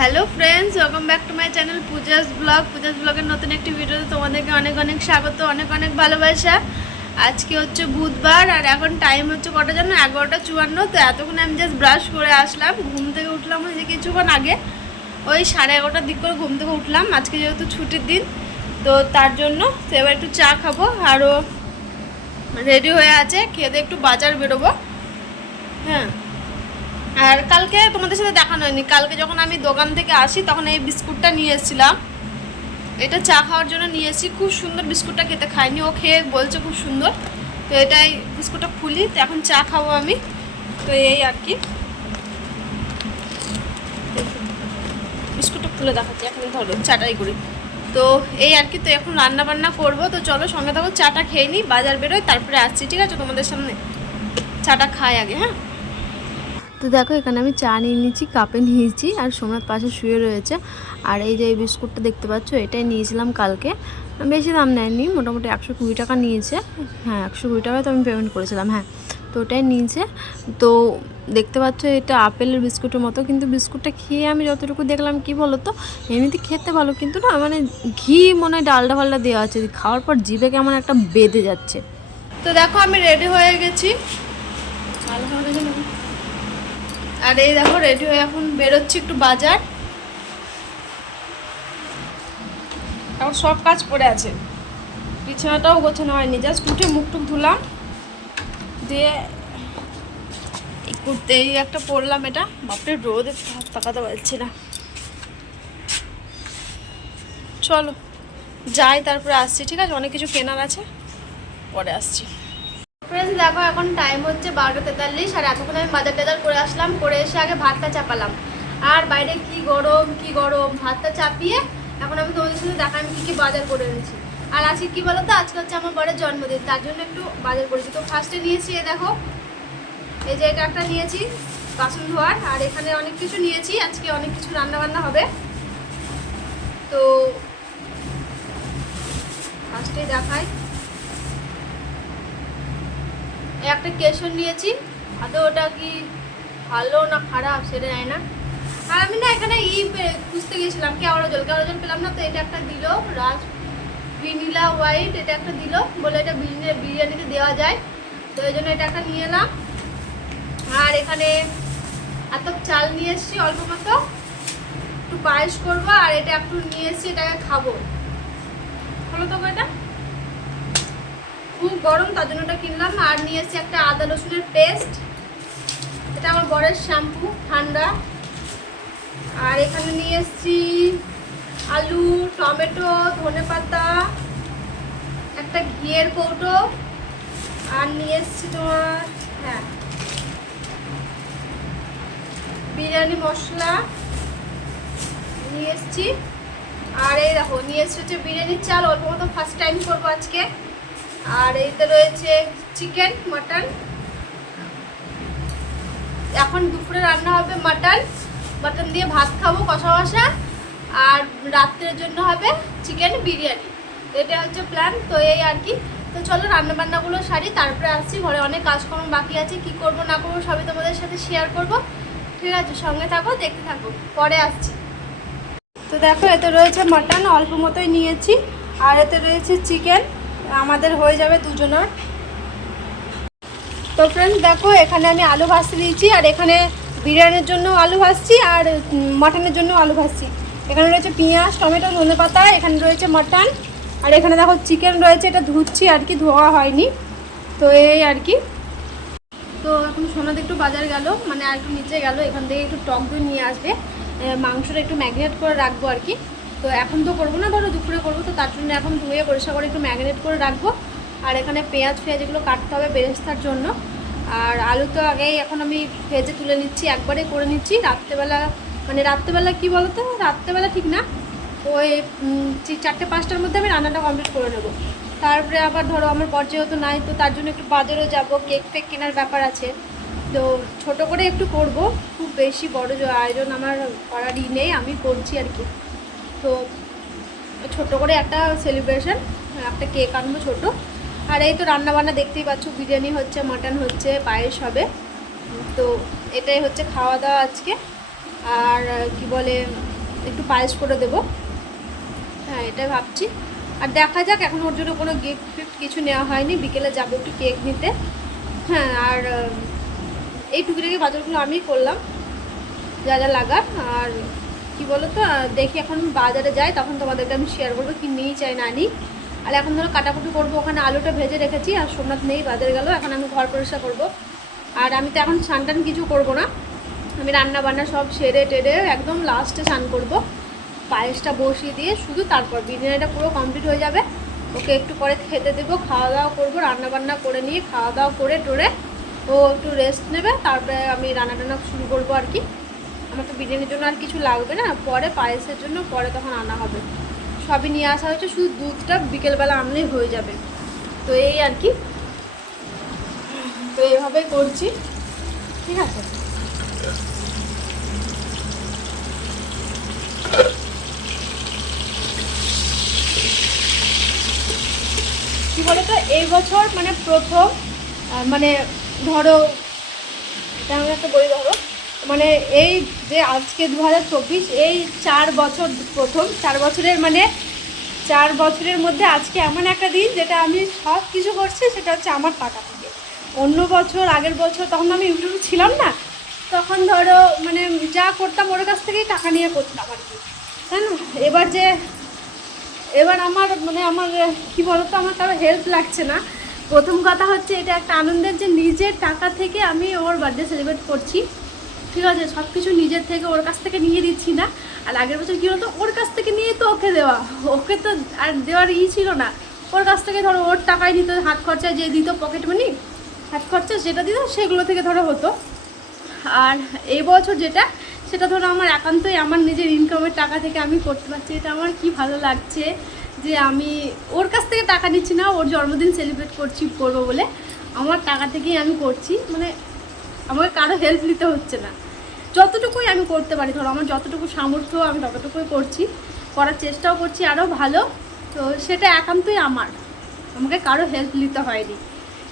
Hello friends, welcome back to my channel Puja's ব্লগের নতুন একটি ভিডিওতে তোমাদেরকে অনেক অনেক স্বাগত, অনেক অনেক ভালোবাসা। আজকে হচ্ছে বুধবার আর এখন টাইম হচ্ছে কটা জানো, 11:54। তো এতক্ষণ আমি জাস্ট ব্রাশ করে আসলাম, ঘুম থেকে উঠলাম হয়েছে কিছুক্ষণ আগে, ওই 11:30টার দিক করে ঘুম থেকে উঠলাম। আজকে যেহেতু ছুটির দিন তো তার জন্য তো এবার একটু চা খাবো, আরও রেডি হয়ে আছে, খেয়ে একটু বাজার বেরোবো। হ্যাঁ, আর কালকে তোমাদের সাথে দেখানো হয়নি, কালকে যখন আমি দোকান থেকে আসি তখন এই বিস্কুটটা নিয়ে এসেছিলাম, এটা চা খাওয়ার জন্য নিয়ে এসেছি। খুব সুন্দর বিস্কুটটা, খেতে খাইনি, ও খেয়ে বলছে খুব সুন্দর। তো এটাই বিস্কুটটা খুলি, তো এখন চা খাবো আমি। তো এই আর কি, বিস্কুটটা খুলে দেখাচ্ছি, এখন ধরো চাটাই করি। তো এই আর কি, তো এখন রান্না বান্না করবো। তো চলো সঙ্গে থাকো, চাটা খেয়ে নিই, বাজার বেরোই, তারপরে আসছি, ঠিক আছে? তোমাদের সামনে চাটা খাই আগে। হ্যাঁ, তো দেখো এখানে আমি চা নিয়ে নিয়েছি, কাপে নিয়েছি, আর সোমনাথ পাশে শুয়ে রয়েছে। আর এই যে এই বিস্কুটটা দেখতে পাচ্ছ, এটাই নিয়েছিলাম কালকে, বেশি দাম নেয়নি, মোটামুটি 120 টাকা নিয়েছে। হ্যাঁ, 120 টাকায় তো আমি পেমেন্ট করেছিলাম। হ্যাঁ, তো ওটাই নিয়েছে। তো দেখতে পাচ্ছ এটা আপেলের বিস্কুটের মতো, কিন্তু বিস্কুটটা খেয়ে আমি যতটুকু দেখলাম, কি বলো তো, এমনিতে খেতে ভালো, কিন্তু না মানে ঘি মনে হয় ডালডা ফালডা দেওয়া আছে, খাওয়ার পর জিভে কেমন একটা বেঁধে যাচ্ছে। তো দেখো আমি রেডি হয়ে গেছি, আর এই দেখো রেডি হয়ে এখন বেরোচ্ছি একটু বাজার। এখন সব কাজ পড়ে আছে, বিছানাটাও গোছানো হয়নি, জাস্ট উঠে মুখটুক ধুলাম, দিয়ে এই কুর্তে এই একটা পরলাম, এটা বাপরে রোদে তাকাতে পারছি না। চলো যাই, তারপরে আসছি, ঠিক আছে? অনেক কিছু কেনার আছে, পরে আসছি। ফ্রেন্ডস দেখো এখন টাইম হচ্ছে 12:43, আর এতক্ষণ আমি বাজার টাজার করে আসলাম, করে এসে আগে ভাতটা চাপালাম। আর বাইরে কি গরম কি গরম, ভাতটা চাপিয়ে এখন আমি তোমাদের সাথে দেখা আমি কী বাজার করে এনেছি। আর আজকে কী বলো তো, আজকে হচ্ছে আমার বড়ের জন্মদিন, তার জন্য একটু বাজার করেছি। তো ফার্স্টে নিয়েছি এ দেখো, এই যে এটা একটা নিয়েছি বাসন ধোয়ার, আর এখানে অনেক কিছু নিয়েছি, আজকে অনেক কিছু রান্না বান্না হবে। তো ফার্স্টে দেখাই, একটা কেশর নিয়েছি, আদৌ ওটা কি ভালো না খারাপ সেটা জানি না। আর আমি না এখানে খুঁজতে গেছিলাম, কেওড়া জল পেলাম না, তো এটা একটা দিল, রাজ ভ্যানিলা হোয়াইট, এটা একটা দিল, বলে এটা বিরিয়ানিতে দেওয়া যায়, তো এই জন্য এটা একটা নিয়ে এলাম। আর এখানে এত চাল নিয়ে এসেছি অল্প মতো, একটু পায়েস করবো, আর এটা একটু নিয়ে এসেছি, এটাকে খাবো। হলো তো, এটা খুব গরম, তার জন্য ওটা কিনলাম। আর নিয়ে এসেছি একটা আদা রসুনের পেস্ট, এটা আমার বরের শ্যাম্পু ঠান্ডা। আর এখানে নিয়ে এসেছি আলু, টমেটো, ধনেপাতা, একটা ঘিয়ের কৌটো, আর নিয়ে এসেছি তোমার বিরিয়ানি মশলা নিয়ে এসেছি। আর এই দেখো নিয়ে এসেছি হচ্ছে বিরিয়ানির চাল, অল্প মতো, ফার্স্ট টাইম করবো আজকে। আর এইতে রয়েছে চিকেন, মাটন, এখন দুপুরে রান্না হবে মাটন দিয়ে ভাত খাবো কষা কষা, আর রাত্রের জন্য হবে চিকেন বিরিয়ানি। এটা হচ্ছে প্ল্যান। তো এই আর কি, তো চলো রান্নাবান্নাগুলো সারি, তারপরে আসছি। ঘরে অনেক কাজকর্ম বাকি আছে, কি করব না করবো সবই তোমাদের সাথে শেয়ার করব, ঠিক আছে? সঙ্গে থাকো, দেখতে থাকো, পরে আসছি। তো দেখো এতে রয়েছে মাটন, অল্প মতোই নিয়েছি, আর এতে রয়েছে চিকেন, আমাদের হয়ে যাবে দুজনের। তো ফ্রেন্ডস দেখো এখানে আমি আলু ভাজতে দিয়েছি, আর এখানে বিরিয়ানির জন্য আলু ভাজছি, আর মাটনের জন্য আলু ভাজছি। এখানে রয়েছে পেঁয়াজ, টমেটো, ধনেপাতা, এখানে রয়েছে মাটন, আর এখানে দেখো চিকেন রয়েছে, এটা ধুচ্ছি আর কি, ধোয়া হয়নি। তো এই আর কি, তো এখন সোনাদ একটু বাজার গেল, মানে আর একটু নিচে গেল, এখান থেকে একটু টক দই নিয়ে আসবে, মাংসটা একটু ম্যারিনেট করে রাখবো আর কি। তো এখন তো করবো না, ধরো দুপুরে করবো, তো তার জন্য এখন ধুয়ে পরিষ্কার করে একটু ম্যারিনেট করে রাখবো। আর এখানে পেঁয়াজ এগুলো কাটতে হবে বেরেস্তার জন্য। আর আলু তো আগেই এখন আমি ভেজে তুলে নিচ্ছি, একবারে করে নিচ্ছি। রাত্রেবেলা কি বলো তো, রাত্রেবেলা ঠিক না, ওই 4-5টার মধ্যে আমি রান্নাটা কমপ্লিট করে নেবো। তারপরে আবার ধরো আমার বর যেহেতু নাই, তো তার জন্য একটু বাজারও যাব, কেক ফেক কেনার ব্যাপার আছে। তো ছোট করে একটু করব, খুব বেশি বড় আয়োজন আমার করারই নেই, আমি করছি আর কি। তো ছোট করে একটা সেলিব্রেশন, একটা কেক আনবো ছোট। আর এই তো রান্নাবান্না দেখতেই পাচ্ছ, বিরিয়ানি হচ্ছে, মাটন হচ্ছে, পায়েস হবে। তো এটাই হচ্ছে খাওয়া দাওয়া আজকে। আর কি বলে একটু পায়েস করে দেবো। হ্যাঁ এটাই ভাবছি। আর দেখা যাক, এখন ওর জন্য কোনো গিফট ফিফট কিছু নেওয়া হয়নি, বিকেলে যাবো একটু কেক নিতে। হ্যাঁ আর এই টুকিটাকি বাজারগুলো আমিই করলাম, যা যা লাগার। আর কি বলো তো, দেখি এখন বাজারে যাই, তখন তোমাদেরকে আমি শেয়ার করবো কি নিই চাই না নিই। আর এখন ধরো কাটাকুটি করবো, ওখানে আলুটা ভেজে রেখেছি, আর সোমনাথ নেই বাজারে গেল, এখন আমি ঘর পরিষ্কার করবো। আর আমি তো এখন স্নান টান কিছু করবো না, আমি রান্না বান্না সব সেরে টেরে একদম লাস্টে স্নান করবো। পায়েসটা বসিয়ে দিয়ে শুধু তারপর বিরিয়ানিটা পুরো কমপ্লিট হয়ে যাবে, ওকে একটু পরে খেতে দেবো, খাওয়া দাওয়া করবো, রান্না বান্না করে নিয়ে খাওয়া দাওয়া করে টোরে ও একটু রেস্ট নেবে, তারপরে আমি রান্না টান্না শুরু করবো আর কি। আমার তো বিরিয়ানির জন্য আর কিছু লাগবে না, পরে পায়েসের জন্য পরে তখন আনা হবে। সবই নিয়ে আসা হয়েছে, শুধু দুধটা বিকেলবেলা আনলেই হয়ে যাবে। তো এই আর কি, তো এইভাবেই করছি, ঠিক আছে। কি বলতো, এই বছর মানে প্রথম, মানে ধরো তেমন একটা বই ধরো, মানে এই যে আজকে 2024, এই 4 বছর প্রথম 4 বছরের, মানে 4 বছরের মধ্যে আজকে এমন একটা দিন যেটা আমি সব কিছু করছি সেটা হচ্ছে আমার টাকা থেকে। অন্য বছর, আগের বছর তখন আমি ইউটিউবে ছিলাম না, তখন ধরো মানে যা করতাম ওর কাছ থেকেই টাকা নিয়ে করতাম আর কি, তাই না। এবার আমার মানে আমার কি বলতো, আমার কারো হেল্প লাগছে না। প্রথম কথা হচ্ছে এটা একটা আনন্দের যে নিজের টাকা থেকে আমি ওর বার্থডে সেলিব্রেট করছি, ঠিক আছে। সব কিছু নিজের থেকে ওর কাছ থেকে নিয়ে দিচ্ছি না। আর আগের বছর কী হতো, ওর কাছ থেকে নিয়ে তো ওকে দেওয়া, ওকে তো আর দেওয়ার ছিল না। ওর কাছ থেকে ধরো ওর টাকায় দিত, হাত খরচায় যে দিত, পকেট মানি হাত খরচা যেটা দিত সেগুলো থেকে ধরো হতো। আর এই বছর যেটা, সেটা ধরো আমার একান্তই আমার নিজের ইনকামের টাকা থেকে আমি করতে পারছি। এটা আমার কি ভালো লাগছে যে আমি ওর কাছ থেকে টাকা নিচ্ছি না, ওর জন্মদিন সেলিব্রেট করবো বলে আমার টাকা থেকেই আমি করছি, মানে আমাকে কারো হেল্প নিতে হচ্ছে না। যতটুকুই আমি করতে পারি, ধরো আমার যতটুকু সামর্থ্য আমি ততটুকুই করছি, করার চেষ্টাও করছি আরও ভালো। তো সেটা একান্তই আমার, আমাকে কারো হেল্প নিতে হয়নি।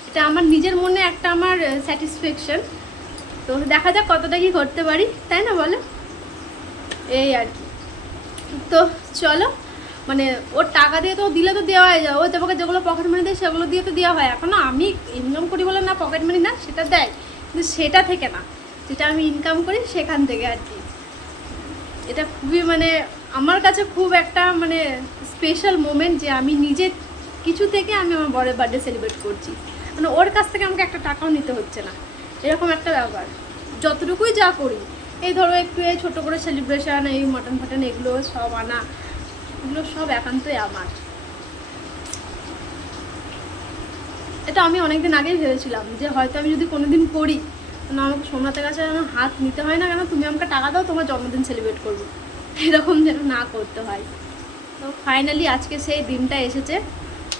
এটা আমার নিজের মনে একটা আমার স্যাটিসফ্যাকশন। তো দেখা যাক কতটা কি করতে পারি, তাই না বলো। এই আর কি। তো চলো, মানে ওর টাকা দিয়ে তো দিলে তো দেওয়াই যায়, ও তোমাকে যেগুলো পকেট মানি দেয় সেগুলো দিয়ে তো দেওয়া হয়। এখনও আমি ইনকাম করি বলে না পকেট মানি না, সেটা দেয়, কিন্তু সেটা থেকে না, যেটা আমি ইনকাম করি সেখান থেকে আর কি। এটা খুবই মানে আমার কাছে খুব একটা মানে স্পেশাল মোমেন্ট যে আমি নিজের কিছু থেকে আমি আমার বরের বার্থডে সেলিব্রেট করছি, মানে ওর কাছ থেকে আমাকে একটা টাকাও নিতে হচ্ছে না, এরকম একটা ব্যাপার। যতটুকুই যা করি, এই ধরো একটু এই ছোটো করে সেলিব্রেশন, এই মটন ফাটন এগুলো সব আনা, এগুলো সব একান্তই আমার। এটা আমি অনেকদিন আগেই ভেবেছিলাম যে হয়তো আমি যদি কোনো দিন করি, না আমাকে সোমনাথের কাছে আমার হাত নিতে হয় না, কেন তুমি আমাকে টাকা দাও, তোমার জন্মদিন সেলিব্রেট করবো, এরকম যেন না করতে হয়। তো ফাইনালি আজকে সেই দিনটা এসেছে।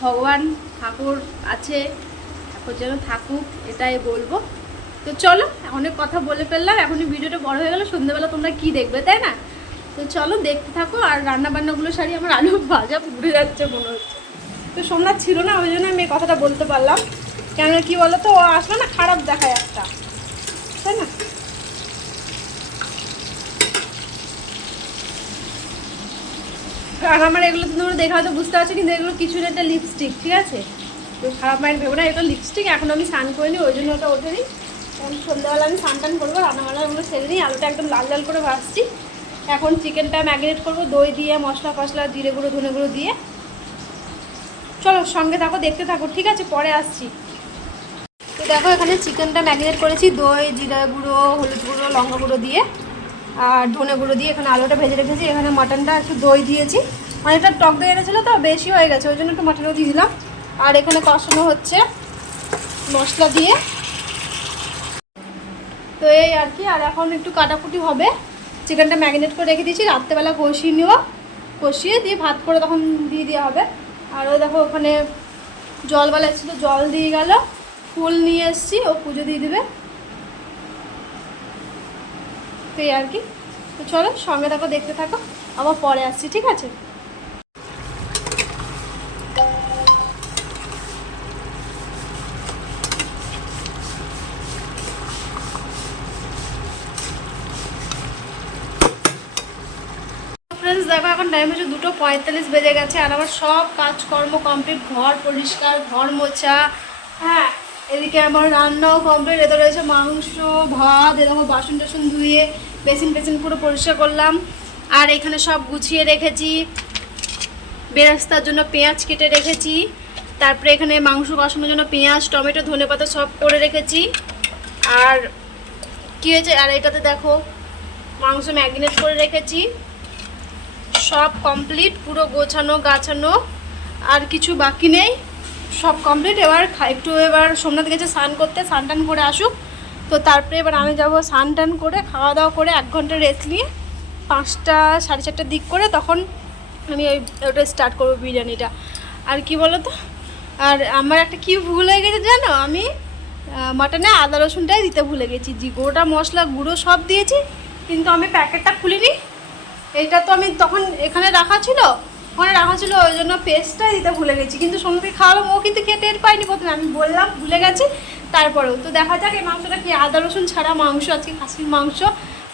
ভগবান ঠাকুর আছে, ঠাকুর যেন থাকুক, এটাই বলবো। তো চলো, অনেক কথা বলে ফেললাম, এখনই ভিডিওটা বড় হয়ে গেলো, সন্ধ্যেবেলা তোমরা কি দেখবে, তাই না। তো চলো দেখতে থাকো। আর রান্নাবান্নাগুলো সারি আমার আলু ভাজা পুড়ে যাচ্ছে মনে হচ্ছে। তো সোমনাথ ছিল না, ওই জন্য আমি এই কথাটা বলতে পারলাম, কেন কি বলো তো, ও আসলে না খারাপ দেখায় একটা, তাই না। আর আমার এগুলো তো তোমরা দেখা হয়তো বুঝতে পারছো, কিন্তু এগুলো কিছু না, একটা লিপস্টিক, ঠিক আছে। তো খারাপ মাইন্ড ভেবো না, এটা লিপস্টিক, এখন আমি স্নান করিনি, ওই জন্য ওটা ওঠেনি। এখন সন্ধ্যাবেলা আমি স্নান টান করবো, রান্নাবান্নাগুলো সেরে নিই, আলুটা একদম লাল লাল করে ভাজছি। এখন চিকেনটা ম্যারিনেট করবো দই দিয়ে, মশলা ফসলা, জিরে গুঁড়ো, ধনে গুঁড়ো দিয়ে। চলো সঙ্গে থাকো, দেখতে থাকো, ঠিক আছে, পরে আসছি। তো দেখো এখানে চিকেনটা ম্যারিনেট করেছি দই, জিরা গুঁড়ো, হলুদ গুঁড়ো, লঙ্কা গুঁড়ো দিয়ে আর ধনে গুঁড়ো দিয়ে। এখানে আলুটা ভেজে রেখেছি, এখানে মাটনটা একটু দই দিয়েছি, অনেকটা টক দই এনেছিলো তো বেশি হয়ে গেছে, ওই জন্য একটু মাটনও দিয়ে দিলাম। আর এখানে কষানো হচ্ছে মশলা দিয়ে। তো এই আর কি। আর এখন একটু কাটাকুটি হবে, চিকেনটা ম্যারিনেট করে রেখে দিয়েছি, রাত্রেবেলা কষিয়ে নেব, কষিয়ে দিয়ে ভাত করে তখন দিয়ে দেওয়া হবে। আর ওই দেখো ওখানে জলবালা এসেছিলো, জল দিয়ে গেল, ফুল নিয়ে এসেছি, ও পুজো দিয়ে দেবে। তো এই আর কি। তো চলো সঙ্গে থাকো, দেখতে থাকো, আবার পরে আসছি, ঠিক আছে। দেখো এখন টাইম হচ্ছে 2:45 বেজে গেছে, আর আমার সব কাজকর্ম কমপ্লিট, ঘর পরিষ্কার, ঘর মোছা, হ্যাঁ এদিকে আমার রান্নাও কমপ্লিট। এতে রয়েছে মাংস, ভাত, এরকম বাসন টাসন ধুয়ে বেসিন পুরো পরিষ্কার করলাম। আর এখানে সব গুছিয়ে রেখেছি, বেরেস্তার জন্য পেঁয়াজ কেটে রেখেছি, তারপরে এখানে মাংস কষানোর জন্য পেঁয়াজ, টমেটো, ধনেপাতা সব করে রেখেছি। আর কী হয়েছে, আর এটাতে দেখো মাংস ম্যাগনেট করে রেখেছি। সব কমপ্লিট, পুরো গোছানো গাছানো, আর কিছু বাকি নেই, সব কমপ্লিট। এবার সোমনাথ গেছে স্নান করতে, স্নান টান করে আসুক, তো তারপরে এবার আমি যাবো স্নান টান করে খাওয়া দাওয়া করে 1 ঘন্টা রেস্ট নিয়ে 5টা 4:30 দিক করে তখন আমি ওটা স্টার্ট করবো বিরিয়ানিটা। আর কি বলো তো, আর আমার একটা কি ভুল হয়ে গেছে জানো, আমি মাটনে আদা রসুনটাই দিতে ভুলে গেছি। গোটা মশলা গুঁড়ো সব দিয়েছি, কিন্তু আমি প্যাকেটটা খুলিনি। এইটা তো আমি তখন এখানে রাখা ছিল, ওখানে রাখা ছিল, ওই জন্য পেস্টটাই দিতে ভুলে গেছি। কিন্তু সোনাকে খাওয়ালাম, ও কিন্তু খেয়ে টের পাইনি প্রথমে, আমি বললাম ভুলে গেছি। তারপরেও তো দেখা যাক এই মাংসটা কি আদা রসুন ছাড়া মাংস, আজকে খাসির মাংস,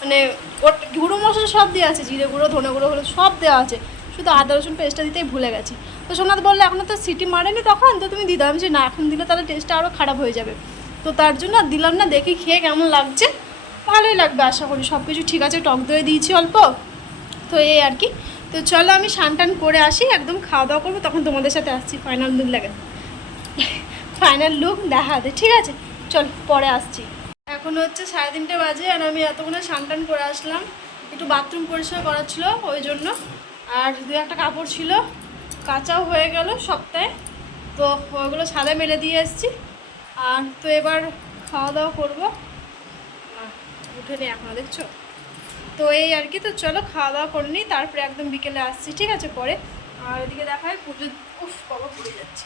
মানে ওর গুঁড়ো মশলা সব দেওয়া আছে, জিরে গুঁড়ো, ধনে গুঁড়ো হলো সব দেওয়া আছে, শুধু আদা রসুন পেস্টটা দিতেই ভুলে গেছি। তো সোনাথ বললো এখনও তো সিটি মারেনি, তখন তো তুমি দিদাম যে না এখন দিলে তাহলে টেস্টটা আরও খারাপ হয়ে যাবে। তো তার জন্য দিলাম না, দেখি খেয়ে কেমন লাগছে, ভালোই লাগবে আশা করি। সব কিছু ঠিক আছে, টক দই দিয়েছি অল্প, তো এই আর কি। তো চলো আমি স্নান টান করে আসি, একদম খাওয়া দাওয়া করবো, তখন তোমাদের সাথে আসছি ফাইনাল লুক দেখাতে, ঠিক আছে? চল পরে আসছি। এখন হচ্ছে 3:30 বাজে, আর আমি এতক্ষণে স্নান টান করে আসলাম, একটু বাথরুম পরিষ্কার করার ছিল ওই জন্য, আর 2-1টা কাপড় ছিল কাচাও হয়ে গেল সপ্তাহে, তো ওইগুলো ছাদে মেলে দিয়ে এসেছি। আর তো এবার খাওয়া দাওয়া করবো, উঠে নি এখনো, দেখছো? তো এই আর কি। তো চলো খাওয়া দাওয়া করে নিই, তারপরে একদম বিকেলে আসছি, ঠিক আছে? পরে। আর এদিকে দেখায় পুজো, বাবা পড়ে যাচ্ছে,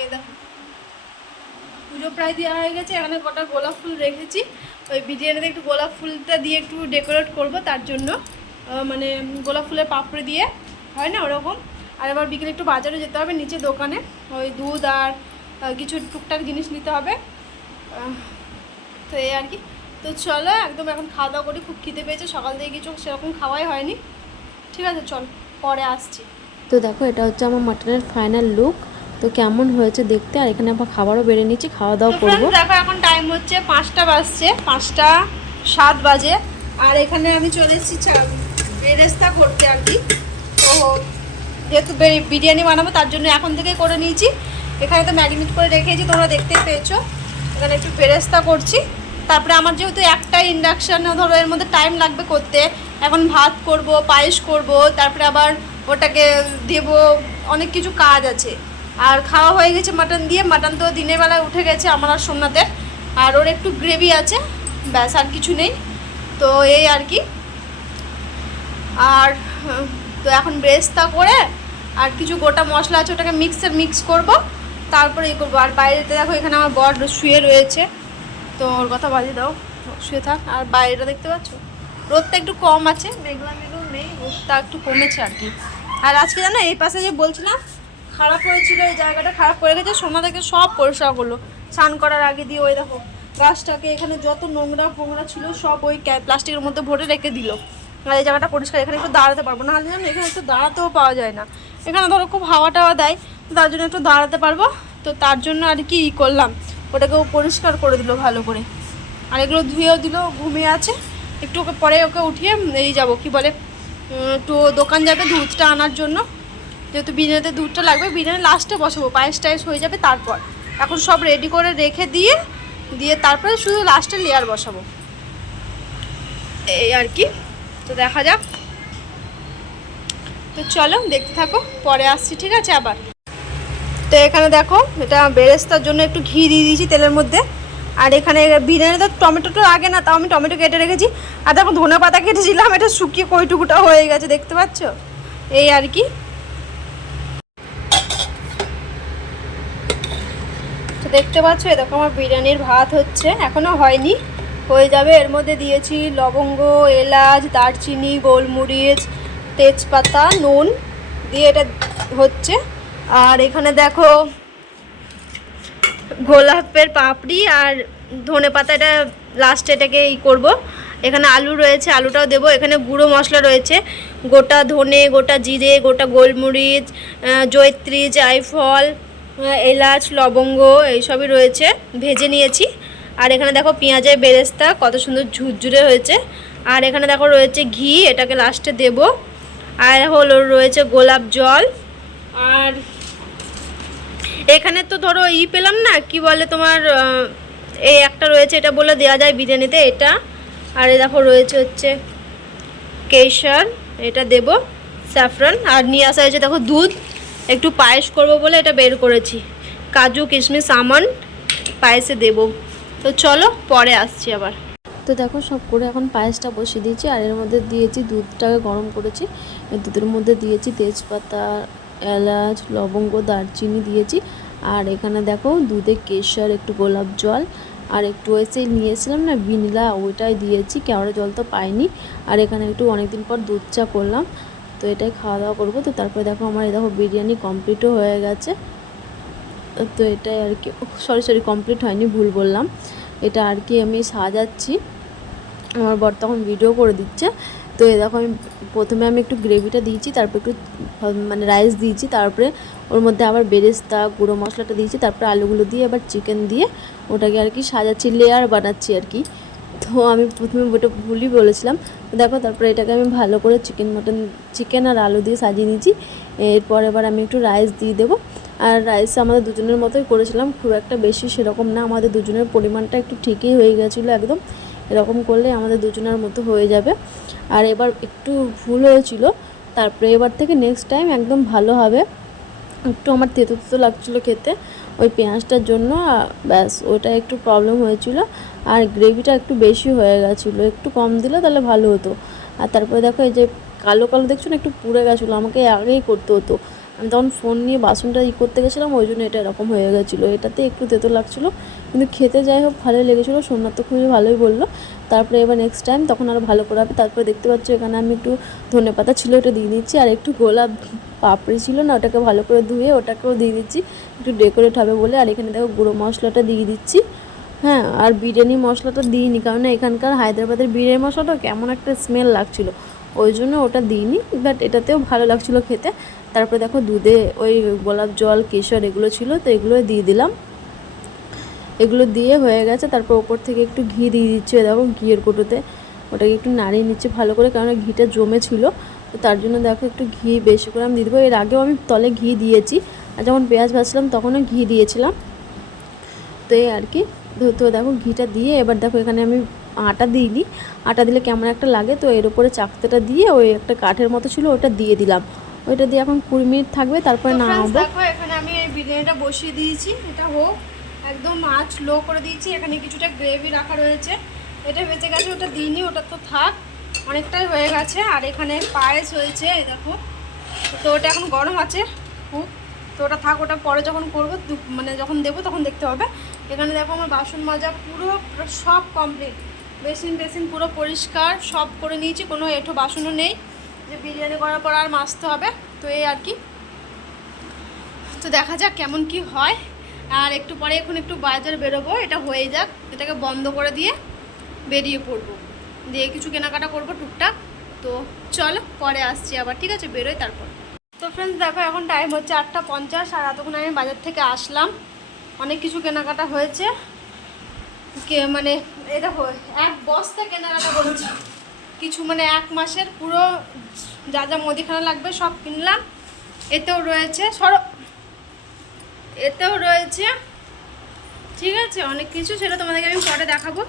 এই দেখো পুজো প্রায় দেওয়া হয়ে গেছে। এখানে কটা গোলাপ ফুল রেখেছি, ওই বিরিয়ানিতে একটু গোলাপ ফুলটা দিয়ে একটু ডেকোরেট করব, তার জন্য মানে গোলাপ ফুলের পাপড়ি দিয়ে হয় না ওরকম। আর এবার বিকেলে একটু বাজারে যেতে হবে, নিচে দোকানে ওই দুধ আর কিছু টুকটাক জিনিস নিতে হবে, তো এই আর কি। তো চলো একদম এখন খাওয়া দাওয়া করি, খুব খিদে পেয়েছে, সকাল থেকে কিছু সেরকম খাওয়াই হয়নি, ঠিক আছে? চল পরে আসছি। তো দেখো এটা হচ্ছে আমার মাটনের ফাইনাল লুক, তো কেমন হয়েছে দেখতে। আর এখানে আমরা খাবারও বেড়ে নিচ্ছি, খাওয়া দাওয়া করবো। দেখো এখন টাইম হচ্ছে 5টা বাজছে, 5:07 বাজে, আর এখানে আমি চলে এসেছি বেরেস্তা করতে আর কি। তো যেহেতু বিরিয়ানি বানাবো তার জন্য এখন থেকেই করে নিয়েছি। এখানে তো ম্যারিনেট করে রেখেছি, তোমরা দেখতেই পেয়েছো। এখানে একটু বেরেস্তা করছি, তারপরে আমার যেহেতু একটাই ইন্ডাকশান, ধরো এর মধ্যে টাইম লাগবে করতে। এখন ভাত করব, পায়েস করব, তারপরে আবার ওটাকে দেব, অনেক কিছু কাজ আছে। আর খাওয়া হয়ে গেছে মাটন দিয়ে, মাটন তো দিনের বেলায় উঠে গেছে আমার আর সোমনাথের, আর ওর একটু গ্রেভি আছে, ব্যাস আর কিছু নেই। তো এই আর কি। আর তো এখন বেরেস্তা করে আর কিছু গোটা মশলা আছে ওটাকে মিক্স করব, তারপরে এই করবো। আর বাইরেতে দেখো এখানে আমার বর শুয়ে রয়েছে, তো ওর কথা বাজিয়ে দাও, শুয়ে থাক। আর বাইরেটা দেখতে পাচ্ছ, রোদটা একটু কম আছে, মেঘলা নেই, রোদটা একটু কমেছে আর কি। আর আজকে জানো এই পাশে যে বলছিলাম খারাপ হয়েছিল, এই জায়গাটা খারাপ করে গেছে, সোমা থেকে সব পরিষ্কার করলো স্নান করার আগে দিয়ে। ওই দেখো গাছটাকে, এখানে যত নোংরা ফোংরা ছিল সব ওই প্লাস্টিকের মধ্যে ভরে রেখে দিল। আর এই জায়গাটা পরিষ্কার, এখানে একটু দাঁড়াতে পারবো না, হলে জানো এখানে একটু দাঁড়াতেও পাওয়া যায় না। এখানে ধরো খুব হাওয়া টাওয়া দেয়, তার জন্য একটু দাঁড়াতে পারবো, তো তার জন্য আর কি করলাম, ওটাকেও পরিষ্কার করে দিল ভালো করে। আর এগুলো ধুয়েও দিল, ঘুমিয়ে আছে। একটু ওকে পরে ওকে উঠিয়ে এই যাবো কি বলে, একটু দোকান যাবে দুধটা আনার জন্য, যেহেতু বিরিয়ানিতে দুধটা লাগবে। বিরিয়ানি লাস্টে বসাবো, পায়েস টায়েস হয়ে যাবে তারপর। এখন সব রেডি করে রেখে দিয়ে তারপরে শুধু লাস্টে লেয়ার বসাবো, এই আর কি। তো দেখা যাক, তো চলো দেখতে থাকো, পরে আসছি, ঠিক আছে? আবার তো এখানে দেখো এটা বেরেস্তার জন্য একটু ঘি দিয়ে দিয়েছি তেলের মধ্যে। আর এখানে বিরিয়ানিতে টমেটোটা আগে না, তাও আমি টমেটো কেটে রেখেছি। আর দেখো ধনে পাতা কেটেছিলাম, এটা শুকিয়ে কইটুকুটা হয়ে গেছে, দেখতে পাচ্ছ? এই আর কি। তো দেখতে পাচ্ছ এই দেখো আমার বিরিয়ানির ভাত হচ্ছে, এখনও হয়নি, হয়ে যাবে। এর মধ্যে দিয়েছি লবঙ্গ, এলাচ, দারচিনি, গোলমরিচ, তেজপাতা, নুন দিয়ে এটা হচ্ছে। আর এখানে দেখো গোলাপের পাপড়ি আর ধনে পাতা, এটা লাস্টে এটাকে করব। এখানে আলু রয়েছে, আলুটাও দেবো। এখানে গুঁড়ো মশলা রয়েছে, গোটা ধনে, গোটা জিরে, গোটা গোলমরিচ, জয়িত্রী, জায়ফল, এলাচ, লবঙ্গ এইসবই রয়েছে, ভেজে নিয়েছি। আর এখানে দেখো পেঁয়াজের বেরেস্তা কত সুন্দর ঝুরঝুরে হয়েছে। আর এখানে দেখো রয়েছে ঘি, এটাকে লাস্টে দেব। আর হলো রয়েছে গোলাপ জল। আর এখানে তো ধরো পেলাম না, কি বলে তোমার, এই একটা রয়েছে, এটা বলে দেওয়া যায় বিরিয়ানিতে, এটা। আর এই দেখো রয়েছে হচ্ছে কেশর, এটা দেব, স্যাফরন। আর নিয়ে আসা হয়েছে দেখো দুধ, একটু পায়েস করব বলে এটা বের করেছি, কাজু কিশমিশ আমন্ড পায়েসে দেব। তো চলো পরে আসছি আবার। তো দেখো সব করে এখন পায়েসটা বসিয়ে দিয়েছি, আর এর মধ্যে দিয়েছি দুধটাকে গরম করেছি, দুধের মধ্যে দিয়েছি তেজপাতা, এলাচ, লবঙ্গ, দারচিনি দিয়েছি। আর এখানে দেখো দুধে কেশর, একটু গোলাপ জল, আর একটু এসে নিয়েছিলাম না ভ্যানিলা, ওইটাই দিয়েছি, কেওড়া জল তো পাইনি। আর এখানে একটু অনেকদিন পর দুধ চা করলাম, তো এটাই খাওয়া দাওয়া করবো। তো তারপরে দেখো আমার এই দেখো বিরিয়ানি কমপ্লিটও হয়ে গেছে। তো এটাই আর কি, সরি কমপ্লিট হয়নি, ভুল বললাম। এটা আর কি আমি সাজাচ্ছি, আমার বর তখন ভিডিও করে দিচ্ছে। তো এই দেখো আমি প্রথমে একটু গ্রেভিটা দিয়েছি, তারপর একটু মানে রাইস দিয়েছি, তারপরে ওর মধ্যে আবার বেরেস্তা গুঁড়ো মশলাটা দিয়েছি, তারপরে আলুগুলো দিয়ে আবার চিকেন দিয়ে ওটাকে আর কি সাজাচ্ছি, লেয়ার বানাচ্ছি আর কি। তো আমি প্রথমে ওটা ভুলই বলেছিলাম। তো দেখো তারপরে এটাকে আমি ভালো করে চিকেন আর আলু দিয়ে সাজিয়ে নিয়েছি। এরপর এবার আমি একটু রাইস দিয়ে দেবো। আর রাইস আমাদের দুজনের মতোই করেছিলাম, খুব একটা বেশি সেরকম না, আমাদের দুজনের পরিমাণটা একটু ঠিকই হয়ে গেছিলো একদম। এরকম করলে আমাদের দুজনের মতো হয়ে যাবে। আর এবার একটু ভুল হয়েছিল, তারপরে এবার থেকে নেক্সট টাইম একদম ভালো হবে। একটু আমার তেতো তেতো লাগছিলো খেতে, ওই পেঁয়াজটার জন্য, ব্যাস ওটা একটু প্রবলেম হয়েছিল। আর গ্রেভিটা একটু বেশি হয়ে গেছিলো, একটু কম দিলে তাহলে ভালো হতো। আর তারপরে দেখো এই যে কালো কালো দেখছো না, একটু পুড়ে গেছিলো, আমাকে আগেই করতে হতো। আমি তখন ফোন নিয়ে বাসনটা করতে গেছিলাম, ওই জন্য এটা এরকম হয়ে গেছিলো। এটাতে একটু তেতো লাগছিলো, কিন্তু খেতে যাই হোক ভালোই লেগেছিলো, সোমনাথ তো খুবই ভালোই বললো। তারপরে এবার নেক্সট টাইম তখন আরও ভালো করে হবে। তারপরে দেখতে পাচ্ছ এখানে আমি একটু ধনেপাতা ছিল, ওটা দিয়ে দিচ্ছি। আর একটু গোলাপ পাপড়ি ছিল না, ওটাকে ভালো করে ধুয়ে ওটাকেও দিয়ে দিচ্ছি, একটু ডেকোরেট হবে বলে। আর এখানে দেখো গুঁড়ো মশলাটা দিয়ে দিচ্ছি। হ্যাঁ, আর বিরিয়ানি মশলাটা দিইনি, কারণ এখানকার হায়দ্রাবাদের বিরিয়ানি মশলাটা কেমন একটা স্মেল লাগছিলো, ওই জন্য ওটা দিইনি, বাট এটাতেও ভালো লাগছিলো খেতে। তারপরে দেখো দুধে ওই গোলাপ জল, কেশর এগুলো ছিল, তো এগুলো দিয়ে দিলাম। এগুলো দিয়ে হয়ে গেছে। তারপর ওপর থেকে একটু ঘি দিয়ে দিচ্ছি, দেখো ঘিয়ের কোটোতে ওটাকে একটু নাড়িয়ে নিচ্ছি ভালো করে, কারণ ঘিটা জমে ছিল, তো তার জন্য দেখো একটু ঘি বেশি করে আমি দিয়ে দেবো। এর আগেও আমি তলে ঘি দিয়েছি, আর যখন পেঁয়াজ ভাজছিলাম তখনও ঘি দিয়েছিলাম। তো এই আর কি। তো দেখো ঘিটা দিয়ে এবার দেখো এখানে আমি আটা দিইনি, আটা দিলে কেমন একটা লাগে, তো এর উপরে চাকতেটা দিয়ে ওই একটা কাঠের মতো ছিল ওটা দিয়ে দিলাম। ওইটা দিয়ে এখন 20 মিনিট থাকবে, তারপরে নামাবো। দেখো এখানে আমি এই বিরিয়ানিটা বসিয়ে দিয়েছি, এটা হোক, একদম আঁচ লো করে দিয়েছি। এখানে কিছুটা গ্রেভি রাখা রয়েছে, এটা বেঁচে গেছে, ওটা দিইনি, ওটা তো থাক, অনেকটাই হয়ে গেছে। আর এখানে পায়েস হয়েছে, এই দেখো, তো ওটা এখন গরম আছে খুব, তো ওটা থাক, ওটা পরে যখন করবো মানে যখন দেবো তখন দেখতে হবে। এখানে দেখো আমার বাসন মাজা পুরো সব কমপ্লিট, বেসিন পুরো পরিষ্কার সব করে নিয়েছি, কোনো এঁঠো বাসনও নেই যে বিরিয়ানি করার পর আর মাজতে হবে। তো এই আর কি, তো দেখা যাক কেমন কি হয়। আর একটু পরে এখন একটু বাজারে বেরোবো, এটা হয়ে যাক, এটাকে বন্ধ করে দিয়ে বেরিয়ে পড়বো, দিয়ে কিছু কেনাকাটা করবো টুকটাক। তো চলো পরে আসছি আবার, ঠিক আছে, বেরোই তারপর। তো ফ্রেন্ডস দেখো এখন টাইম হচ্ছে 8:50, আর এতক্ষণ আমি বাজার থেকে আসলাম, অনেক কিছু কেনাকাটা হয়েছে, মানে এই দেখো এক বস্তা কেনাকাটা করেছি, কিছু মানে 1 মাসের পুরো যা যা মুদিখানা লাগবে সব কিনলাম। এতেও রয়েছে এতেও রয়েছে, ঠিক আছে, অনেক কিছু, সেটা তোমাদেরকে আমি পরে দেখাবো।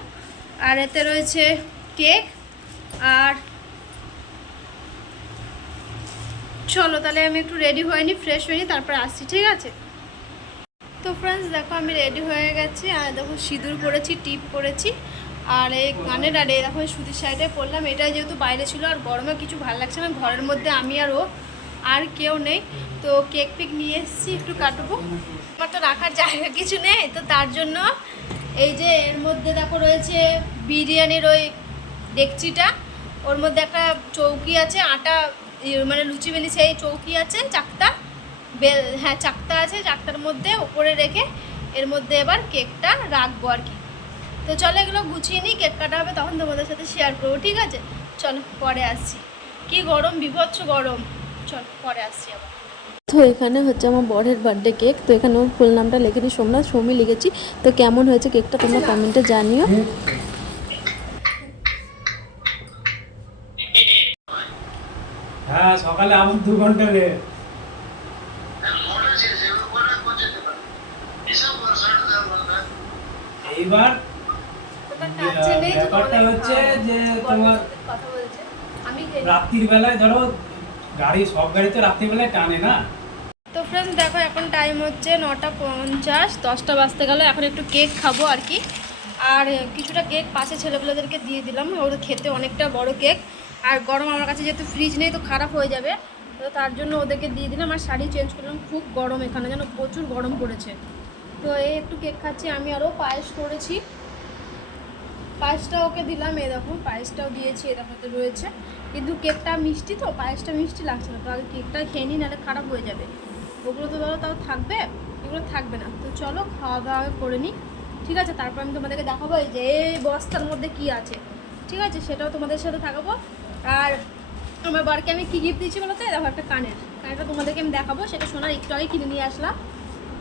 আর এতে রয়েছে কেক। আর চলো তাহলে আমি একটু রেডি হয়নি, ফ্রেশ হয়নি, তারপরে আসছি, ঠিক আছে। তো ফ্রেন্ডস দেখো আমি রেডি হয়ে গেছি, আর দেখো সিঁদুর পরেছি, টিপ পরেছি, আর এই গানের আর এই দেখো সুতির শাড়িটাই পরলাম। এটা যেহেতু বাইরে ছিল আর গরমে কিছু ভালো লাগছে না, ঘরের মধ্যে আমি আর ও, আর কেউ নেই, তো কেক ফেক নিয়ে এসেছি, একটু কাটবো। আমার তো রাখার জায়গা কিছু নেই, তো তার জন্য এই যে এর মধ্যে দেখো রয়েছে বিরিয়ানির ওই ডেকচিটা, ওর মধ্যে একটা চৌকি আছে, আটা মানে লুচি বেলি সেই চৌকি আছে, চাকতা হ্যাঁ চাকতা আছে, চাকতার মধ্যে উপরে রেখে এর মধ্যে এবার কেকটা রাখবো আর কি। তো চলো এগুলো গুছিয়ে নিই, কেক কাটা হবে তখন তোমাদের সাথে শেয়ার করবো, ঠিক আছে? চলো পরে আসছি। কি গরম, বিভৎস গরম। চল পরে আসছি আবার। তো এখানে হচ্ছে আমার বরের বার্থডে কেক। তো এখানে ওর ফুল নামটা লিখেছি সোমনাথ, সৌমি লিখেছি। তো কেমন হয়েছে কেকটা তোমরা কমেন্টে জানিও। হ্যাঁ, সকালে আবার 2 ঘন্টা লেট। এইবার ব্যাপারটা হচ্ছে যে তোমার কথা বলছে, আমি রাত্রির বেলায় ধরো সব গাড়ি তো রাত্রির বেলায় টানে না। তো ফ্রেন্ডস দেখো এখন টাইম হচ্ছে 9:50, 10টা বাজতে গেল। এখন একটু কেক খাবো আর কি। আর কিছুটা কেক পাশে ছেলেগুলোদেরকে দিয়ে দিলাম, ওদের খেতে অনেকটা বড় কেক। আর গরম আমার কাছে যেহেতু ফ্রিজ নেই তো খারাপ হয়ে যাবে, তো তার জন্য ওদেরকে দিয়ে দিলাম। আর শাড়ি চেঞ্জ করলাম, খুব গরম এখানে, যেন প্রচুর গরম পড়েছে। তো এই একটু কেক খাচ্ছি। আমি আরও পায়েস করেছি, পায়েসটা ওকে দিলাম। এই দেখো পায়েসটাও দিয়েছি, এ দেখো রয়েছে। কিন্তু কেকটা মিষ্টি তো, পায়েসটা মিষ্টি লাগছে না। তো আগে কেকটা খেয়ে নিই, নাহলে খারাপ হয়ে যাবে। ওগুলো তো ধরো তাও থাকবে, এগুলো থাকবে না। তো চলো খাওয়া দাওয়া করে নিই, ঠিক আছে? তারপর আমি তোমাদেরকে দেখাবো এই যে এই বস্তার মধ্যে কি আছে, ঠিক আছে? সেটাও তোমাদের সাথে থাকাবো। আর আমার বারকে আমি কী গিফট দিয়েছি বলো তো? দেখো একটা কানেরটা তোমাদেরকে আমি দেখাবো। সেটা সোনার একটু আগে কিনে নিয়ে আসলাম।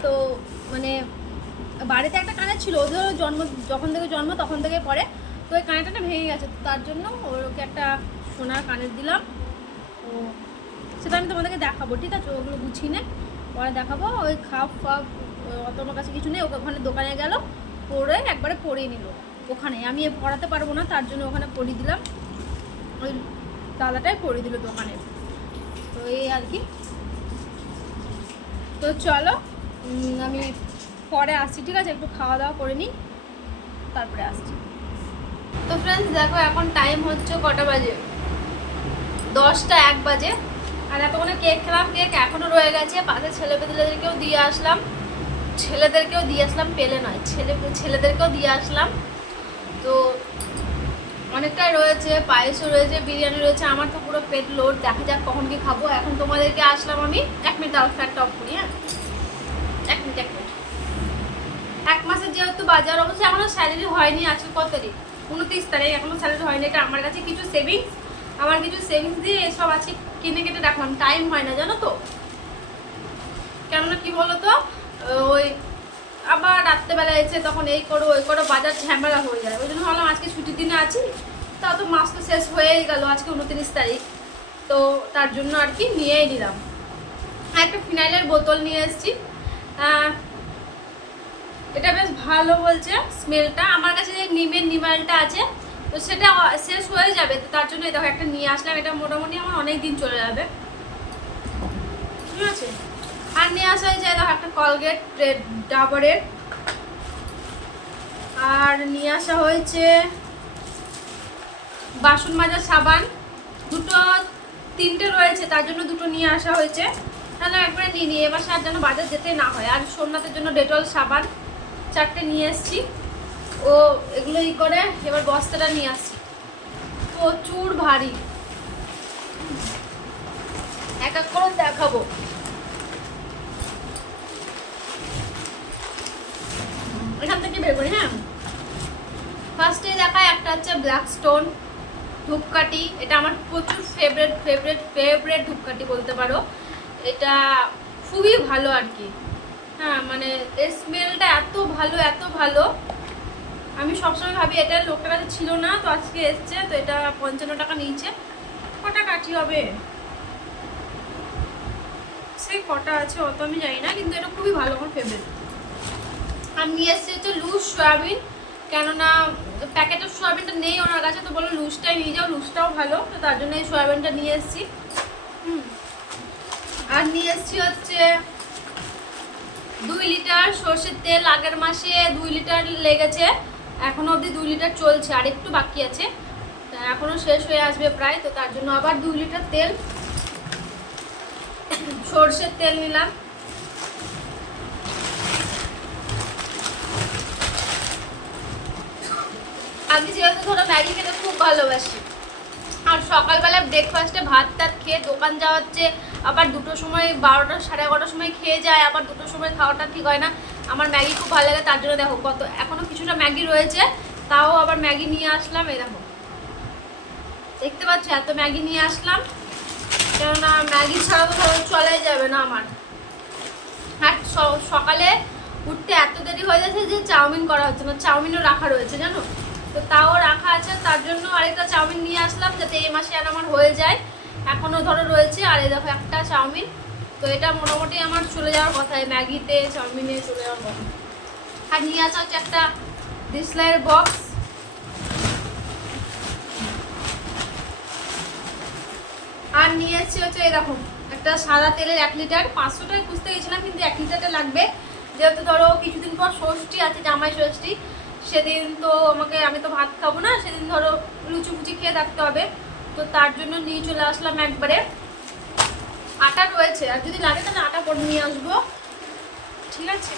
তো মানে বাড়িতে একটা কানের ছিল, ওদের যখন থেকে জন্ম তখন থেকে পরে। তো ওই কানেরটা ভেঙে গেছে, তো তার জন্য ওকে একটা সোনার কানের দিলাম। তো সেটা আমি তোমাদেরকে দেখাবো, ঠিক আছে? ওগুলো গুছিয়ে নে, পরে দেখাবো। ওই খাপ অত আমার কাছে কিছু নেই। ওখানে দোকানে গেল, পরে একবারে পরিয়ে নিল ওখানে। আমি পড়াতে পারবো না, তার জন্য ওখানে পরিয়ে দিলাম। ওই দাদাটাই পরিয়ে দিল দোকানে। তো এই আর কি। তো চলো আমি পরে আসছি, ঠিক আছে? একটু খাওয়া দাওয়া করে নিই, তারপরে আসছি। তো ফ্রেন্ডস দেখো এখন টাইম হচ্ছে কটা বাজে? 10টা 1 বাজে। আর এতক্ষণে কেক খেলাম, কেক এখনও রয়ে গেছে। পাশে ছেলেদেরকেও দিয়ে আসলাম, পেলে নয়, ছেলেদেরকেও দিয়ে আসলাম। তো অনেকটাই রয়েছে, পায়েসও রয়েছে, বিরিয়ানি রয়েছে। আমার তো পুরো পেট লোড, দেখা যাক কখন কি খাবো। এখন তোমাদেরকে আসলাম আমি। 1 মিনিট দাও, ফ্যানটা অফ করি। হ্যাঁ 1 মিনিট 1 মাসের যেহেতু বাজার, অবশ্যই এখনও স্যালারি হয়নি। আজকে কত তারিখ? 29 তারিখ, এখনও স্যালারি হয়নি। এটা আমার কাছে কিছু সেভিংস দিয়ে এসব আছে কিনে কেটে রাখলাম। টাইম হয় না জানো তো, কেননা কি বলো তো, ওই আবার রাত্রেবেলা এসে তখন এই করো ওই করো, বাজার ঝামেলা হয়ে যায়। ওই জন্য ভাবলাম আজকে ছুটির দিনে আছি, তাও তো মাস তো শেষ হয়েই গেল, আজকে 29 তারিখ। তো তার জন্য আর কি নিয়েই নিলাম। একটা ফিনাইলের বোতল নিয়ে এসেছি। এটা বেশ ভালো বলছে স্মেলটা। আমার কাছে যে নিমালটা আছে, তো সেটা শেষ হয়ে যাবে, তো তার জন্য দেখো একটা নিয়ে আসলাম। এটা মোটামুটি আমার অনেক দিন চলে যাবে, ঠিক আছে? আর নিয়ে আসা হয়েছে দেখো একটা কলগেট ডাবরের। আর নিয়ে আসা হয়েছে বাসন মাজার সাবান, 3টে রয়েছে, তার জন্য 2টো নিয়ে আসা হয়েছে। তাহলে একবারে নিয়ে এবার আর যেন বাজার যেতে না হয়। আর সোমনাথের জন্য ডেটল সাবান 4টে নিয়ে এসছি। ও এগুলো করে এবার বস্তাটা নিয়ে আসছি, প্রচুর ভারী। এক এক করে দেখাবো। এখান থেকে বের করি। হ্যাঁ, ফার্স্টে দেখায় একটা হচ্ছে ব্ল্যাক স্টোন ধূপকাঠি। এটা আমার প্রচুর ফেভারেট ধূপকাঠি বলতে পারো। এটা খুবই ভালো আর কি। হ্যাঁ, মানে এর স্মেলটা এত ভালো। আমি সবসময় ভাবি এটা লোকটার কাছে ছিল না, তো আজকে এসছে। তো এটা 55 টাকা নিয়েছে। কটা কাঠি হবে, সে কটা আছে অত আমি জানি না, কিন্তু এটা খুবই ভালো, আমার ফেভারিট। আর নিয়ে এসছে হচ্ছে লুজ সয়াবিন, কেননা প্যাকেটের সয়াবিনটা নেই ওনার কাছে, তো বলো লুজটাই নিয়ে যাও, লুজটাও ভালো। তো তার জন্য এই সয়াবিনটা নিয়ে এসেছি। আর নিয়ে এসেছি হচ্ছে 2 লিটার সর্ষের তেল। আগের মাসে 2 লিটার লেগেছে, এখনো অবধি 2 লিটার চলছে, আর একটু বাকি আছে, এখনো শেষ হয়ে আসবে প্রায়। তো তার জন্য আবার 2 লিটার তেল, সর্ষের তেল নিলাম। আমি যেহেতু ধরো ম্যাগি খেতে খুব ভালোবাসি, আর সকালবেলা ব্রেকফাস্টে ভাত খেয়ে দোকান যাওয়া হচ্ছে, আবার 2টোর সময় 12টা 11:30 সময় খেয়ে যায়, আবার 2টোর সময় খাওয়াটা ঠিক হয় না। আমার ম্যাগি খুব ভালো লাগে, তার জন্য দেখো এখনও কিছুটা ম্যাগি রয়েছে, তাও আবার ম্যাগি নিয়ে আসলাম। এই দেখো দেখতে পাচ্ছ এত ম্যাগি নিয়ে আসলাম, কেননা ম্যাগি ছাড়া তো ধরো চলাই যাবে না আমার। আর সকালে উঠতে এত দেরি হয়ে যাচ্ছে যে চাউমিন করা হচ্ছে না, চাউমিনও রাখা রয়েছে জানো, তো তাও রাখা আছে, তার জন্য আরেকটা চাউমিন নিয়ে আসলাম যাতে এই মাসে আর আমার হয়ে যায়। এখনও ধরো রয়েছে, আর এই দেখো একটা চাউমিন। তো এটা মোটামুটি আমার চলে যাওয়ার কথা, ম্যাগিতে চাউমিনে চলে যাওয়ার কথা। আর নিয়ে আসা হচ্ছে একটা ডিসলাইয়ের বক্স। আর নিয়ে এসেছি হচ্ছে এরকম একটা সাদা তেলের 1 লিটার, 500 টাকা খুঁজতে গেছিলাম কিন্তু 1 লিটারটা লাগবে, যেহেতু ধরো কিছুদিন পর ষষ্ঠী আছে, জামাই ষষ্ঠী, সেদিন তো আমি তো ভাত খাবো না, সেদিন ধরো লুচি ফুচি খেয়ে থাকতে হবে, তো তার জন্য নিয়ে চলে আসলাম একবারে। আটা রয়েছে, আর যদি লাগে তাহলে আটা করে নিয়ে আসবো, ঠিক আছে।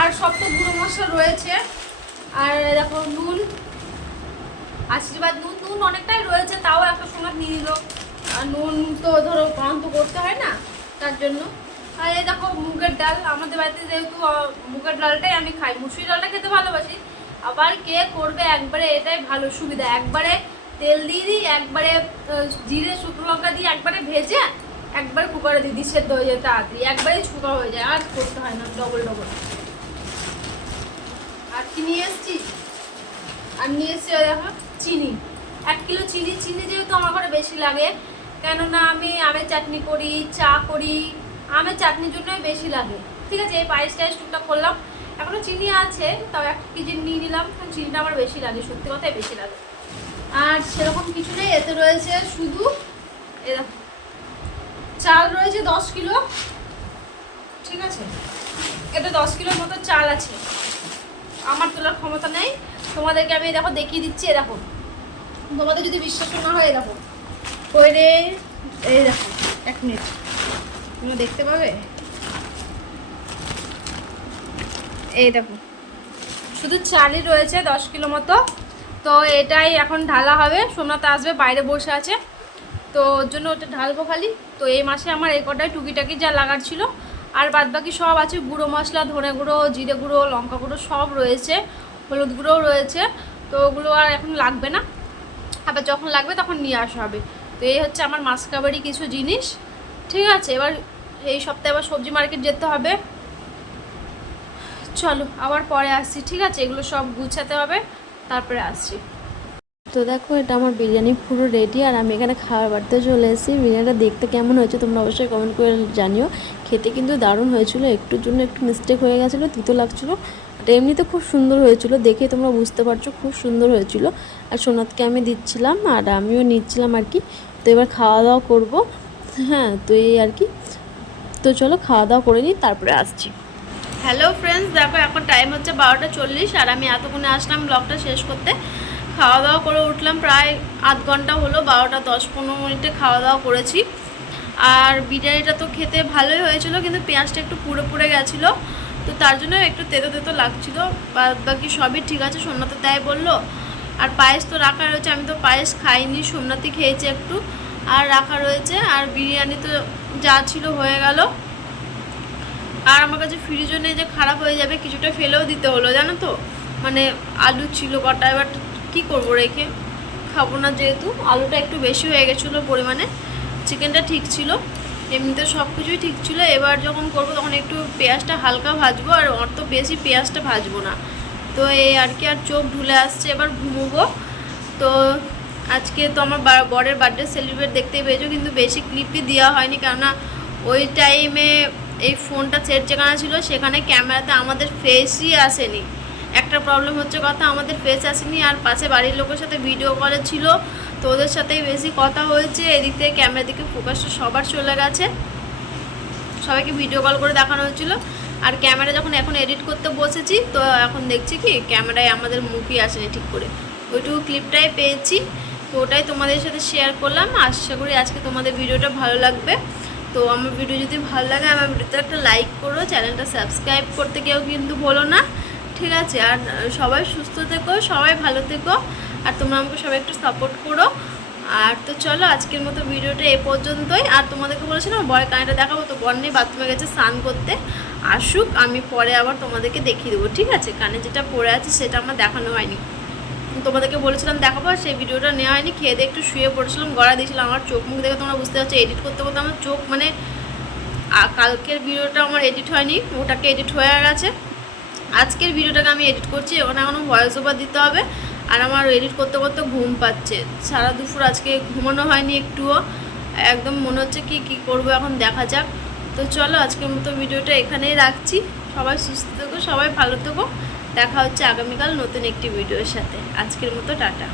আর সব তো গুঁড়ো মশলা রয়েছে। আর দেখো নুন, আশীর্বাদ নুন অনেকটাই রয়েছে, তাও একটা সময় নিয়ে নিল। আর নুন তো ধরো গরম তো করতে হয় না, তার জন্য। আর এই দেখো মুগের ডাল, আমাদের বাড়িতে যেহেতু মুগের ডালটাই আমি খাই, মুসুরি ডালটা খেতে ভালোবাসি, আবার কে করবে একবারে, এটাই ভালো সুবিধা, একবারে তেল দিয়ে দিই, একবারে জিরে শুকনো লঙ্কা দিয়ে একবারে ভেজে একবারে কুকারে দিয়ে দিই, সেদ্ধ হয়ে যায় তাড়াতাড়ি, একবারেই ছুকা হয়ে যায়, আর করতে হয় না ডবল। আর কি নিয়ে এসছি, আর নিয়ে এসছি দেখো চিনি, 1 কিলো চিনি যেহেতু আমার ঘরে বেশি লাগে, কেননা আমি আমের চাটনি করি, চা করি, আমের চাটনির জন্যই বেশি লাগে, ঠিক আছে। এই পায়েস টাইস টুকটা করলাম, এখনো চিনি আছে, তাও 1 কেজি নিয়ে নিলাম, কারণ চিনিটা আমার বেশি লাগে, সত্যি কথাই বেশি লাগে। আর সেরকম কিছু নেই, এতে রয়েছে শুধু এরকম চাল রয়েছে 10 কিলো, ঠিক আছে। এটা 10 কিলোর মতো চাল আছে, আমার তোলার ক্ষমতা নেই, তোমাদেরকে আমি দেখো দেখিয়ে দিচ্ছি। এরকম তোমাদের যদি বিশ্বাস না হয় এরকম করে, এই দেখো 1 মিনিট তোমরা দেখতে পাবে, এই দেখো শুধু চালই রয়েছে 10 কিলো মতো। তো এটাই এখন ঢালা হবে, সোমনাথ আসবে, বাইরে বসে আছে, তো ওর জন্য ওটা ঢালবো খালি। তো এই মাসে আমার এই কটাই টুকিটাকি যা লাগার ছিল, আর বাদ বাকি সব আছে, গুঁড়ো মশলা, ধনে গুঁড়ো, জিরে গুঁড়ো, লঙ্কা গুঁড়ো সব রয়েছে, হলুদ গুঁড়োও রয়েছে, তো ওগুলো আর এখন লাগবে না, আবার যখন লাগবে তখন নিয়ে আসা হবে। তো এই হচ্ছে আমার মাসকাবারি কিছু জিনিস, ঠিক আছে। এবার এই সপ্তাহে আবার সবজি মার্কেট যেতে হবে, চলো আবার পরে আসছি, ঠিক আছে। এগুলো সব গুছাতে হবে, তারপরে আসছি। তো দেখো এটা আমার বিরিয়ানি পুরো রেডি, আর আমি এখানে খাবার বাড়তে চলে এসেছি। বিরিয়ানিটা দেখতে কেমন হয়েছে তোমরা অবশ্যই কমেন্ট করে জানিও। খেতে কিন্তু দারুণ হয়েছিল, একটুর জন্য একটু মিস্টেক হয়ে গেছিলো, তিতো লাগছিলো, আর এমনিতে খুব সুন্দর হয়েছিল, দেখে তোমরা বুঝতে পারছো খুব সুন্দর হয়েছিল। আর সোনাথকে আমি দিচ্ছিলাম আর আমিও নিচ্ছিলাম আর কি। তো এবার খাওয়া দাওয়া করবো, হ্যাঁ, তো এই আর কি। তো চলো খাওয়া দাওয়া করে নিই, তারপরে আসছি। হ্যালো ফ্রেন্ডস, দেখো এখন টাইম হচ্ছে 12টা 40, আর আমি এতক্ষণে আসলাম ব্লগটা শেষ করতে। খাওয়া দাওয়া করে উঠলাম, প্রায় আধ ঘন্টা হলো, 12টা 10-15 মিনিটে খাওয়া দাওয়া করেছি। আর বিরিয়ানিটা তো খেতে ভালোই হয়েছিল, কিন্তু পেঁয়াজটা একটু পুড়ে গেছিলো, তো তার জন্য একটু তেতো লাগছিলো, বাকি সবই ঠিক আছে, সোমনাথ তাই বললো। আর পায়েস তো রাখা রয়েছে, আমি তো পায়েস খাইনি, সোমনাথই খেয়েছি একটু, আর রাখা রয়েছে। আর বিরিয়ানি তো যা ছিল হয়ে গেল। আর আমার কাছে ফ্রিজও নেই যে খারাপ হয়ে যাবে, কিছুটা ফেলেও দিতে হলো জানো তো, মানে আলু ছিল কটা, এবার কী করবো, রেখে খাবো না, যেহেতু আলুটা একটু বেশি হয়ে গেছিলো পরিমাণে, চিকেনটা ঠিক ছিল, এমনিতে সব কিছুই ঠিক ছিল। এবার যখন করবো তখন একটু পেঁয়াজটা হালকা ভাজবো, আর অত বেশি পেঁয়াজটা ভাজবো না। তো এই আর কি, আর চোখ ঢুলে আসছে, এবার ঘুমোবো। তো আজকে তো আমার বরের বার্থডে সেলিব্রেট দেখতেই পেয়েছো, কিন্তু বেশি ক্লিপই দেওয়া হয়নি, কেননা ওই টাইমে এই ফোনটা সেট যেখানে ছিল সেখানে ক্যামেরাতে আমাদের ফেসই আসেনি, একটা প্রবলেম হচ্ছে কথা, আমাদের ফেস আসেনি। আর পাশে বাড়ির লোকের সাথে ভিডিও কলে ছিল, তো ওদের সাথেই বেশি কথা হয়েছে, এদিক থেকে ক্যামেরার দিকে ফোকাসটা সবার চলে গেছে, সবাইকে ভিডিও কল করে দেখানো হচ্ছিল। আর ক্যামেরা যখন এখন এডিট করতে বসেছি, তো এখন দেখছি কি ক্যামেরায় আমাদের মুখই আসেনি ঠিক করে, ওইটুকু ক্লিপটাই পেয়েছি, তো ওটাই তোমাদের সাথে শেয়ার করলাম। আশা করি আজকে তোমাদের ভিডিওটা ভালো লাগবে। তো আমার ভিডিও যদি ভালো লাগে আমার ভিডিওতে একটা লাইক করো, চ্যানেলটা সাবস্ক্রাইব করতে কেউ কিন্তু বলো না, ঠিক আছে। আর সবাই সুস্থ থেকো, সবাই ভালো থেকো, আর তোমরা আমাকে সবাই একটু সাপোর্ট করো। আর তো চলো আজকের মতো ভিডিওটা এ পর্যন্তই। আর তোমাদেরকে বলেছিলাম বরের কানেটা দেখাবো, তো বর নেই, বাথরুমে গেছে স্নান করতে, আসুক, আমি পরে আবার তোমাদেরকে দেখিয়ে দেবো, ঠিক আছে। কানে যেটা পরে আছে সেটা আমার দেখানো হয়নি, তোমাদেরকে বলেছিলাম দেখাবো, সেই ভিডিওটা নেওয়া হয়নি। খেয়ে দিয়ে একটু শুয়ে পড়েছিলাম, গড়া দিয়েছিলাম। আমার চোখ মুখ দেখে তোমরা বুঝতে পারছো, এডিট করতে করতে আমার চোখ মানে কালকের ভিডিওটা আমার এডিট হয়নি, ওটাকে এডিট হয়ে গেছে। আজকের ভিডিওটাকে আমি এডিট করছি, ওখানে এখনও ভয়েস ওভার দিতে হবে। আর আমার এডিট করতে করতে ঘুম পাচ্ছে, সারা দুপুর আজকে ঘুমানো হয়নি একটুও, একদম মনে হচ্ছে কি করবো এখন, দেখা যাক। তো চলো আজকের মতো ভিডিওটা এখানেই রাখছি। সবাই সুস্থ থেকো, সবাই ভালো থেকো। দেখা হচ্ছে আগামীকাল নতুন একটি ভিডিওর সাথে। আজকের মতো টাটা।